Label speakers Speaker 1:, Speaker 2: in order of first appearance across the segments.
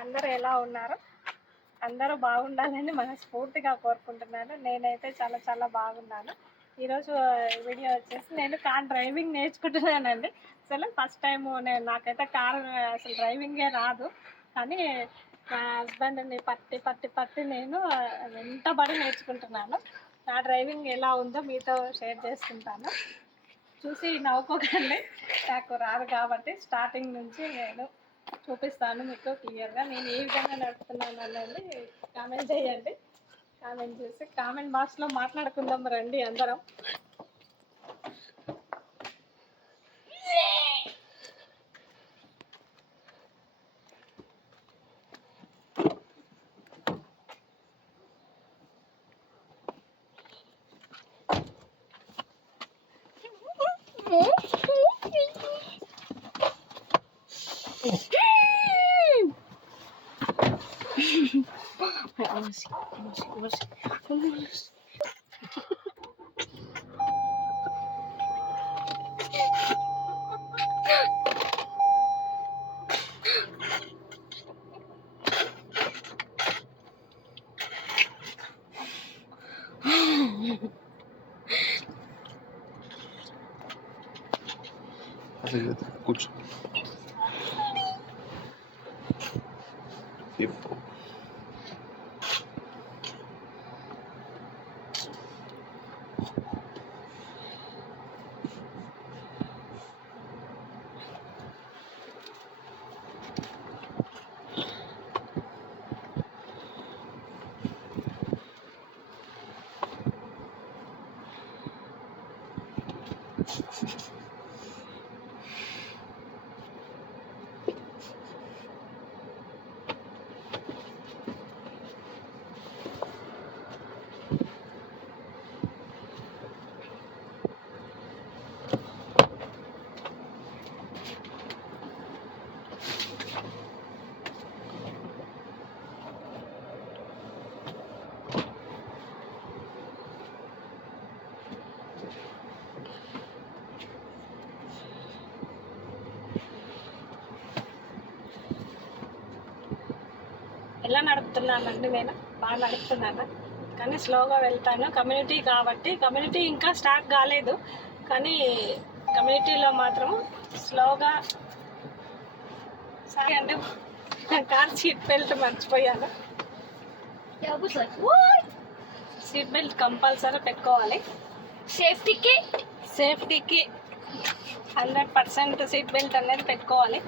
Speaker 1: అందరూ ఎలా ఉన్నారు? అందరూ బాగుండాలని మనస్ఫూర్తిగా కోరుకుంటున్నాను. నేనైతే చాలా చాలా బాగున్నాను. ఈరోజు వీడియో వచ్చేసి నేను కార్ డ్రైవింగ్ నేర్చుకుంటున్నానండి. అసలు ఫస్ట్ టైం నేను నాకైతే కార్ అసలు డ్రైవింగే రాదు. కానీ మా హస్బెండ్ని పట్టి పట్టి పట్టి నేను వెంటబడి నేర్చుకుంటున్నాను. నా డ్రైవింగ్ ఎలా ఉందో మీతో షేర్ చేసుకుంటాను. చూసి నవ్వుకోకండి. నాకు రాదు కాబట్టి స్టార్టింగ్ నుంచి నేను చూపిస్తాను మీకు క్లియర్గా. నేను ఏ విధంగా నడుపుతున్నాను అన్నది కామెంట్ చేయండి. కామెంట్ చేసి కామెంట్ బాక్స్లో మాట్లాడుకుందాం రండి అందరం.
Speaker 2: así, como así, como así. Vámonos. Así que te escucho. Tiempo.
Speaker 1: ఎలా నడుపుతున్నానండి నేను బాగా నడుపుతున్నాను. కానీ స్లోగా వెళ్తాను. కమ్యూనిటీ కాబట్టి కమ్యూనిటీ ఇంకా స్టార్ట్ కాలేదు. కానీ కమ్యూనిటీలో మాత్రం స్లోగా సరే అండి కార్ సీట్ బెల్ట్ మర్చిపోయాను? సీట్ బెల్ట్ కంపల్సరీ పెట్టుకోవాలి.
Speaker 3: Kit?
Speaker 1: సేఫ్టీకి హండ్రెడ్ పర్సెంట్ సీట్ బెల్ట్ అనేది పెట్టుకోవాలి.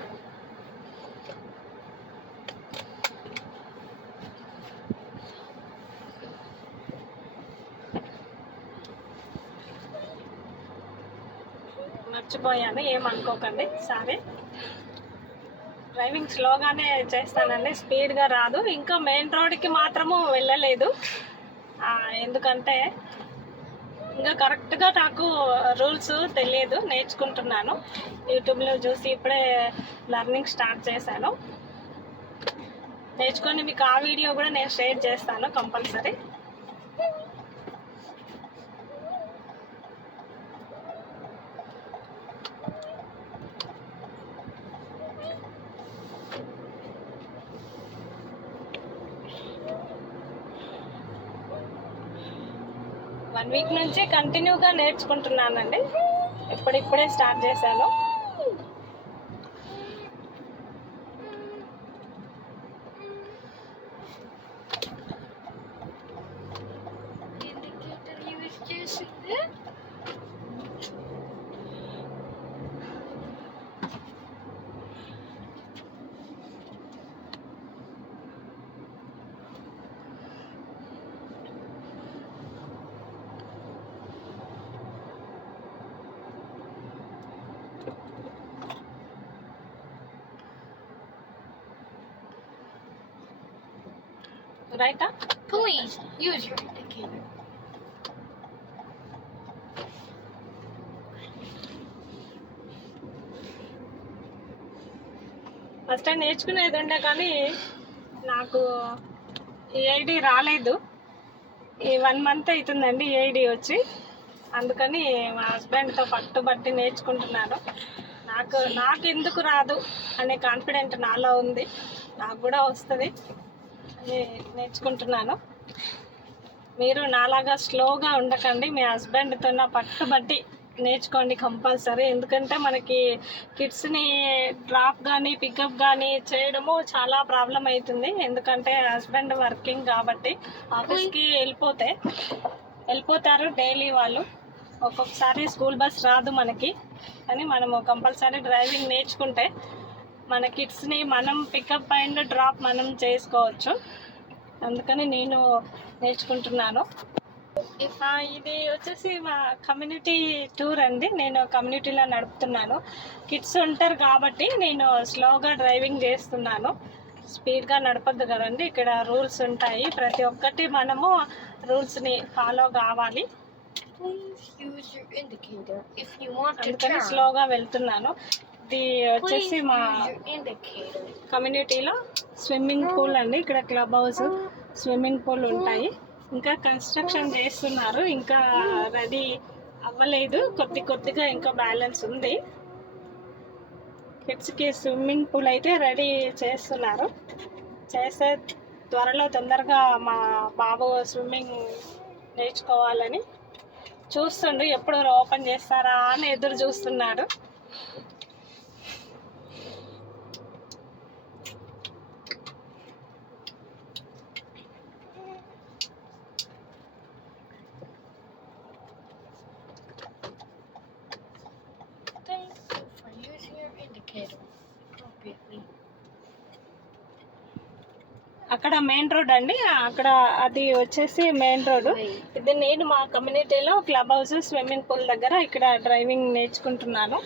Speaker 1: మర్చిపోయాను ఏమనుకోకండి సరే. డ్రైవింగ్ స్లోగానే చేస్తానండి స్పీడ్గా రాదు. ఇంకా మెయిన్ రోడ్కి మాత్రము వెళ్ళలేదు. ఎందుకంటే ఇంకా కరెక్ట్గా నాకు రూల్స్ తెలియదు నేర్చుకుంటున్నాను. యూట్యూబ్లో చూసి ఇప్పుడే లర్నింగ్ స్టార్ట్ చేశాను. నేర్చుకొని మీకు ఆ వీడియో కూడా నేను షేర్ చేస్తాను కంపల్సరీ. వన్ వీక్ నుంచి కంటిన్యూగా నేర్చుకుంటున్నానండి. ఇప్పుడిప్పుడే స్టార్ట్ చేశాను.
Speaker 3: Indicator చేసింది?
Speaker 1: రైటా
Speaker 3: Please use your indicator.
Speaker 1: First time నేర్చుకునేది ఉండే కానీ నాకు ఏఐడి రాలేదు. ఈ వన్ మంత్ అవుతుందండి ఏఐడి వచ్చి. అందుకని మా హస్బెండ్తో పట్టుబట్టి నేర్చుకుంటున్నాను. నాకు నాకు ఎందుకు రాదు అనే కాన్ఫిడెంట్ నాలో ఉంది. నాకు కూడా వస్తుంది. నేర్చుకుంటున్నాను. మీరు నాలాగా స్లోగా ఉండకండి. మీ హస్బెండ్తో నా పట్టుబట్టి నేర్చుకోండి కంపల్సరీ. ఎందుకంటే మనకి కిడ్స్ని డ్రాప్ కానీ పికప్ కానీ చేయడము చాలా ప్రాబ్లం అవుతుంది ఎందుకంటే హస్బెండ్ వర్కింగ్ కాబట్టి ఆఫీస్కి వెళ్ళిపోతే వెళ్ళిపోతారు డైలీ వాళ్ళు. ఒక్కొక్కసారి స్కూల్ బస్ రాదు మనకి. కానీ మనము కంపల్సరీ డ్రైవింగ్ నేర్చుకుంటే మన కిడ్స్ని మనం పికప్ అండ్ డ్రాప్ మనం చేసుకోవచ్చు. అందుకని నేను నేర్చుకుంటున్నాను. ఇది వచ్చేసి మా కమ్యూనిటీ టూర్ అండి. నేను కమ్యూనిటీలో నడుపుతున్నాను. కిడ్స్ ఉంటారు కాబట్టి నేను స్లోగా డ్రైవింగ్ చేస్తున్నాను. స్పీడ్గా నడపద్దు కదండి. ఇక్కడ రూల్స్ ఉంటాయి. ప్రతి ఒక్కటి మనము రూల్స్ని ఫాలో కావాలి. అందుకని. స్లోగా వెళ్తున్నాను. ఇది వచ్చేసి మా. కమ్యూనిటీలో స్విమ్మింగ్ పూల్ అండి. ఇక్కడ క్లబ్ హౌస్ స్విమ్మింగ్ పూల్ ఉంటాయి. ఇంకా కన్స్ట్రక్షన్ చేస్తున్నారు. ఇంకా రెడీ అవ్వలేదు. కొద్ది కొద్దిగా ఇంకా బ్యాలెన్స్ ఉంది. కిడ్స్కి స్విమ్మింగ్ పూల్ అయితే రెడీ చేస్తున్నారు. చేస్తే త్వరలో తొందరగా మా బాబు స్విమ్మింగ్ నేర్చుకోవాలని చూస్తుండు. ఎప్పుడు ఓపెన్ చేస్తారా అని ఎదురు చూస్తున్నాడు
Speaker 3: Thank you for using your indicator appropriately.
Speaker 1: అక్కడ మెయిన్ రోడ్ అండి. అక్కడ అది వచ్చేసి మెయిన్ రోడ్. ఇది నేను మా కమ్యూనిటీలో క్లబ్ హౌస్ స్విమ్మింగ్ పూల్ దగ్గర ఇక్కడ డ్రైవింగ్ నేర్చుకుంటున్నాను.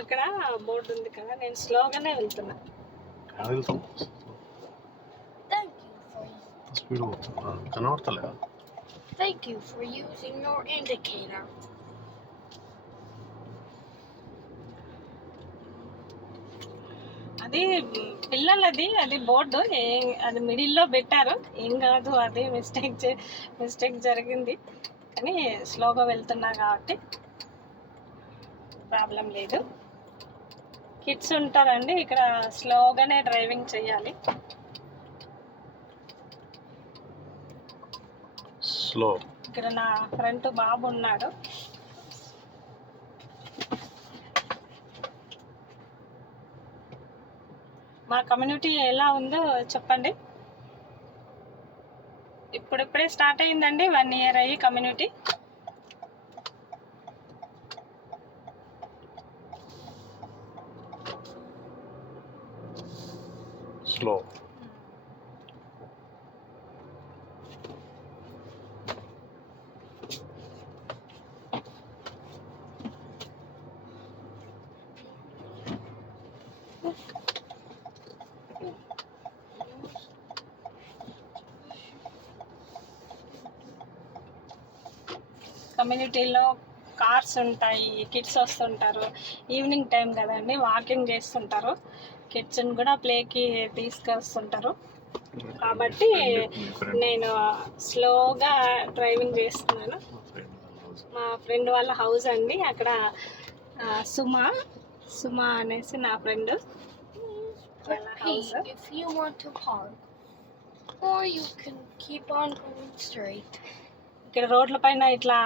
Speaker 1: అక్కడ బోర్డు ఉంది కదా నేను స్లోగానే వెళ్తున్నా.
Speaker 2: స్పీడ్ కనబడతలేదా?
Speaker 3: Thank you for using your indicator.
Speaker 1: అది పిల్లలది అది బోర్డు ఏం అది మిడిల్లో పెట్టారు. ఏం కాదు అది మిస్టేక్ మిస్టేక్ జరిగింది. కానీ స్లోగా వెళ్తున్నా కాబట్టి ప్రాబ్లం లేదు. కిడ్స్ ఉంటారండి ఇక్కడ స్లోగానే డ్రైవింగ్ చేయాలి.
Speaker 2: స్లో.
Speaker 1: ఇక్కడ నా ఫ్రెండ్ బాబు ఉన్నాడు. మా కమ్యూనిటీ ఎలా ఉందో చెప్పండి. ఇప్పుడిప్పుడే స్టార్ట్ అయిందండి వన్ ఇయర్ అయ్యి కమ్యూనిటీ.
Speaker 2: స్లో
Speaker 1: కమ్యూనిటీలో కార్స్ ఉంటాయి కిడ్స్ వస్తుంటారు. ఈవినింగ్ టైం కదండి వాకింగ్ చేస్తుంటారు. కిడ్స్ని కూడా ప్లేకి తీసుకొస్తుంటారు. కాబట్టి నేను స్లోగా డ్రైవింగ్ చేస్తున్నాను. మా ఫ్రెండ్ వాళ్ళ హౌస్ అండి అక్కడ సుమ సుమ అనేసి నా friend.
Speaker 3: if you want to park, or you can keep on going straight.
Speaker 1: ఇక్కడ రోడ్ల పైన ఇట్లా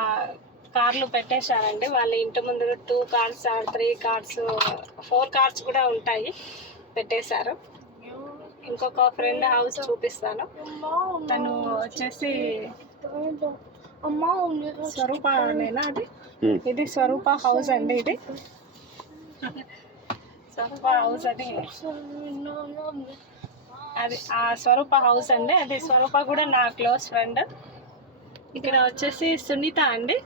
Speaker 1: కార్లు పెట్టేశారండి. వాళ్ళ ఇంటి ముందు two cars three cars four cars కూడా ఉంటాయి. పెట్టేశారు. ఇంకొక ఫ్రెండ్ హౌస్ చూపిస్తాను. తను వచ్చేసి స్వరూప నేనా అది? ఇది స్వరూప హౌస్ అండి ఇది. స్వరూప హౌస్ అని అది ఆ స్వరూప హౌస్ అండి. అది స్వరూప కూడా నా క్లోజ్ ఫ్రెండ్ ఇక్కడ వచ్చేసి సునీత అండి.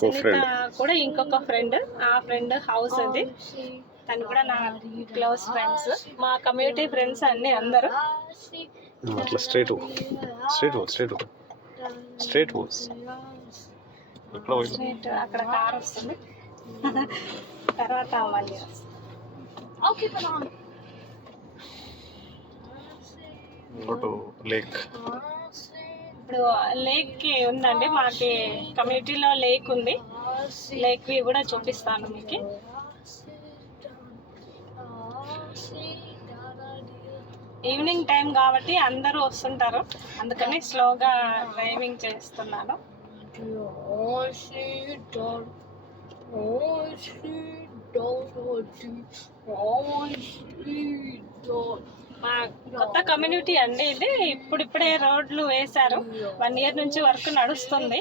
Speaker 1: సునీత కూడా ఇంకొక ఫ్రెండ్ ఆ ఫ్రెండ్ హౌస్ అది తను కూడా నా క్లోజ్ ఫ్రెండ్స్ మా కమ్యూనిటీ ఫ్రెండ్స్ అండి అందరూ.
Speaker 2: అట్లా straight straight straight straight
Speaker 1: street అక్కడ కార్ వస్తుంది. తర్వాత మళ్ళీ వస్తుంది.
Speaker 2: లేక్
Speaker 1: ఇప్పుడు లేక్ ఉందండి మాకి కమ్యూనిటీలో లేక్ ఉంది.
Speaker 3: లేక్ కూడా చూపిస్తాను మీకు. ఈవినింగ్ టైం కాబట్టి అందరూ వస్తుంటారు. అందుకని స్లోగా డ్రైవింగ్ చేస్తున్నాను. మా కొత్త కమ్యూనిటీ అండి ఇది. ఇప్పుడిప్పుడే రోడ్లు వేశారు. వన్ ఇయర్ నుంచి వర్క్ నడుస్తుంది.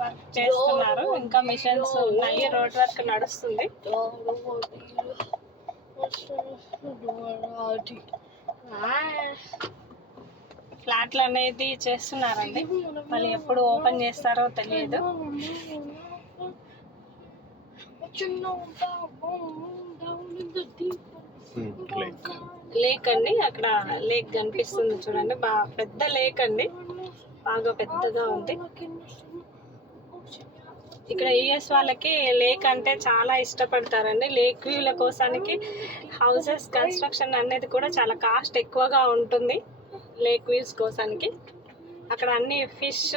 Speaker 3: వర్క్ చేస్తున్నారు. ఇంకా మిషన్స్ ఉన్నాయి. రోడ్ వర్క్ నడుస్తుంది. ఫ్లాట్లు అనేది చేస్తున్నారండి. మళ్ళీ ఎప్పుడు ఓపెన్ చేస్తారో తెలియదు.
Speaker 2: లేక్
Speaker 3: లేక్ అండి అక్కడ లేక్ కనిపిస్తుంది చూడండి. బాగా పెద్ద లేక్ అండి. బాగా పెద్దగా ఉంది. ఇక్కడ యుఎస్ వాళ్ళకి లేక్ అంటే చాలా ఇష్టపడతారండి. లేక్ వ్యూల కోసానికి హౌసెస్ కన్స్ట్రక్షన్ అనేది కూడా చాలా కాస్ట్ ఎక్కువగా ఉంటుంది. లేక్ వ్యూస్ కోసానికి. అక్కడ అన్ని ఫిష్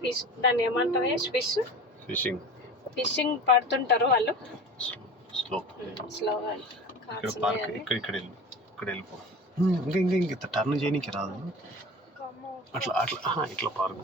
Speaker 3: ఫిష్ దాన్ని ఏమంటారు? ఫిష్?
Speaker 2: ఫిషింగ్.
Speaker 3: ఫిషింగ్ పడుతుంటారు వాళ్ళు.
Speaker 2: స్లో
Speaker 3: స్లోగా
Speaker 2: ఇక్కడ పార్క్ ఇక్కడ ఇక్కడ వెళ్ళు. ఇక్కడ వెళ్ళిపో. ఇంకా ఇంకా ఇంకా టర్న్ చేయనీకి రాదు. అట్లా అట్లా ఇట్లా పార్క్